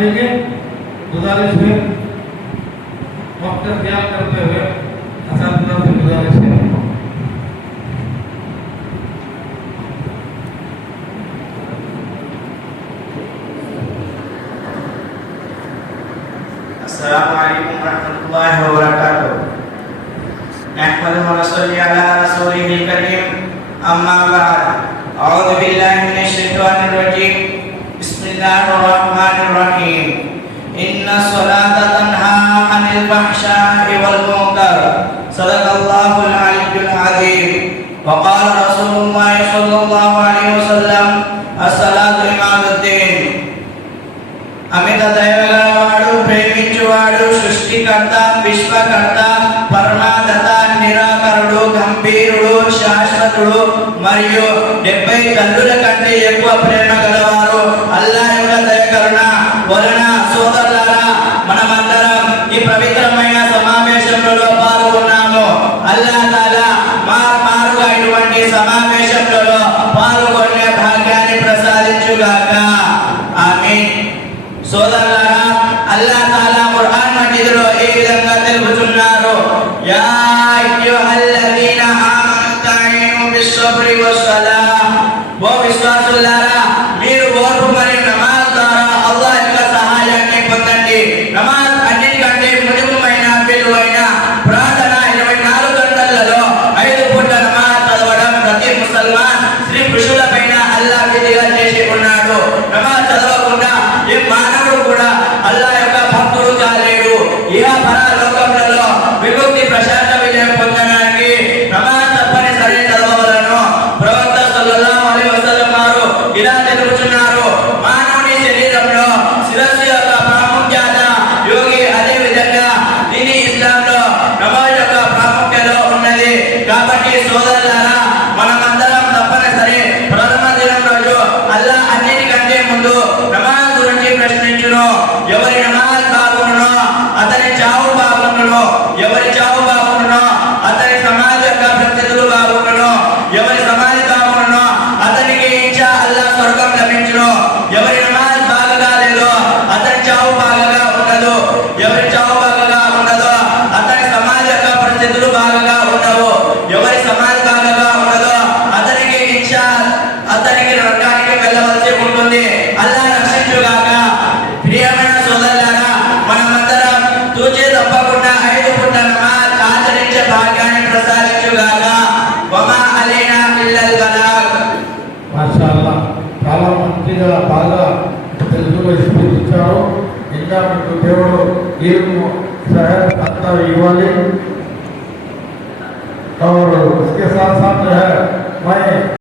देंगे। गुजारिश है वक्त का ख्याल करते हुए असातिज़ा से गुजारिश है। अस्सलामु अलैकुम रहमतुल्लाहि व बरकातुहू। नहमदुहु व नसल्ली अला रसूलिहिल करीम। अम्मा बाद। अऊज़ु बिल्लाहि मिनश शैतानिर रजीम। बिस्मिल्लाहिर रहमानिर रहीम। इन्नस सलाता तन्हा अनिल फहशाइ वल मुनकर। सदक़ल्लाहुल अलियुल अज़ीम। व क़ाल रसूलुल्लाह सल्लल्लाहु अलैहि वसल्लम अस्सलातु इमादुद्दीन। अमित दयगलवाडु प्रेमिंचुवाडु सृष्टिकर्ता विश्वकर्ता परमादता निराकरुडु गंभीरुडु शाश्वतुडु मरियु 70 తల్లుల కంటే ఎక్కువ ప్రేమ గలవారు అల్లాహ్ యొక్క దయ కరుణ వలన సోదరులారా మనమందరం ఈ పవిత్రమైన సమావేశంలో పాల్గొన్నాము. అల్లాహ్ తాలా మారుగా ఇటువంటి సమావేశంలో పాల్గొనే భాగ్యాన్ని ప్రసాదించుగాక. ఆమీన్. సోదరులారా అల్లాహ్ తాలా ఖురాన్ మజీదులో ఈ విధంగా తెలుపుతున్నారు, యా అయ్యుహల్లదీన ఆమను తఈను బిస్సబ్రి వస్సలాహ్. ఓ విశ్వాసులారా, మీరు ఓర్పు మరియు నమాజ్ ద్వారా అల్లాహ్ యొక్క సహాయాన్ని పొందండి. నమాజ్ అన్నిటికంటే ముఖ్యమైన విలువైన ప్రార్థన. 24 గంటలలో 5 పూట్ల నమాజ్ చదవడం ప్రతి ముసల్మాన్ స్త్రీ పురుషులపైన అల్లాహ్ విధిగా చేసి ఉన్నాడు. నమాజ్ చదవకుండా ఏ మానవుడు కూడా అల్లాహ్ యొక్క భక్తుడు కాలేడు. ఇహ పరలోకములలో విముక్తి ప్రశాంత విజయం పొందడానికి నమాజ్ తప్పనిసరి చదవవలను. ప్రవక్త సల్లల్లాహు అలైహి వసల్లం వారు ఇలా తెలుపుతున్నారు, మానవుని శరీరంలో శిరస్సు యొక్క ప్రాముఖ్యత యోగి అదే విధంగా దీని ఇస్లాంలో నమాజ్ యొక్క ప్రాముఖ్యత ఉన్నది. కాబట్టి సోదరులారా, మనమందరం తప్పనిసరి ప్రథమ దినం రోజు అల్లాహ్ అన్నిటికంటే ముందు నమాజ్ గురించి ప్రశ్నించును. ఎవరి నమాజ్ బాగుండునో అతని చావు బాగుండును. ఎవరి చావు బాగుండునో అతని సమాజ యొక్క పరిస్థితులు బాగుండును. ఎవరి సమాజం బాగుండునో అతనికి ఇన్షా అల్లాహ్ స్వర్గం లభించును. ఎవరి నమాజ్ బాగా లేదో అతని చావు బాగా ఉండదు. ఎవరి చావు బాగా ఉండదో అతని సమాజ యొక్క పరిస్థితులు బాగా ఉండవు. ఎవరి సమాజం బాగా ఉండదో అతనికి ఇన్షా అతనికి నరకానికి వెళ్ళవలసి ఉంటుంది. అల్లాహ్ రక్షించుగాక. ప్రియమైన సోదరులారా, మనమందరం తూచే తప్పకుండా 5 పూట్ల నమాజ్ ఆచరించే భాగ్యాన్ని ప్రసాదించుగాక. వమా అలైనా ఇల్లల్ బలాగ్. మాషాఅల్లాహ్, చాలా మంచిగా బాగా తెలుగులో ఇచ్చారు. ఇంకా మీకు దేవుడు ఇల్ము सेहत अंता इवाली और उसके साथ साथ जो है मैं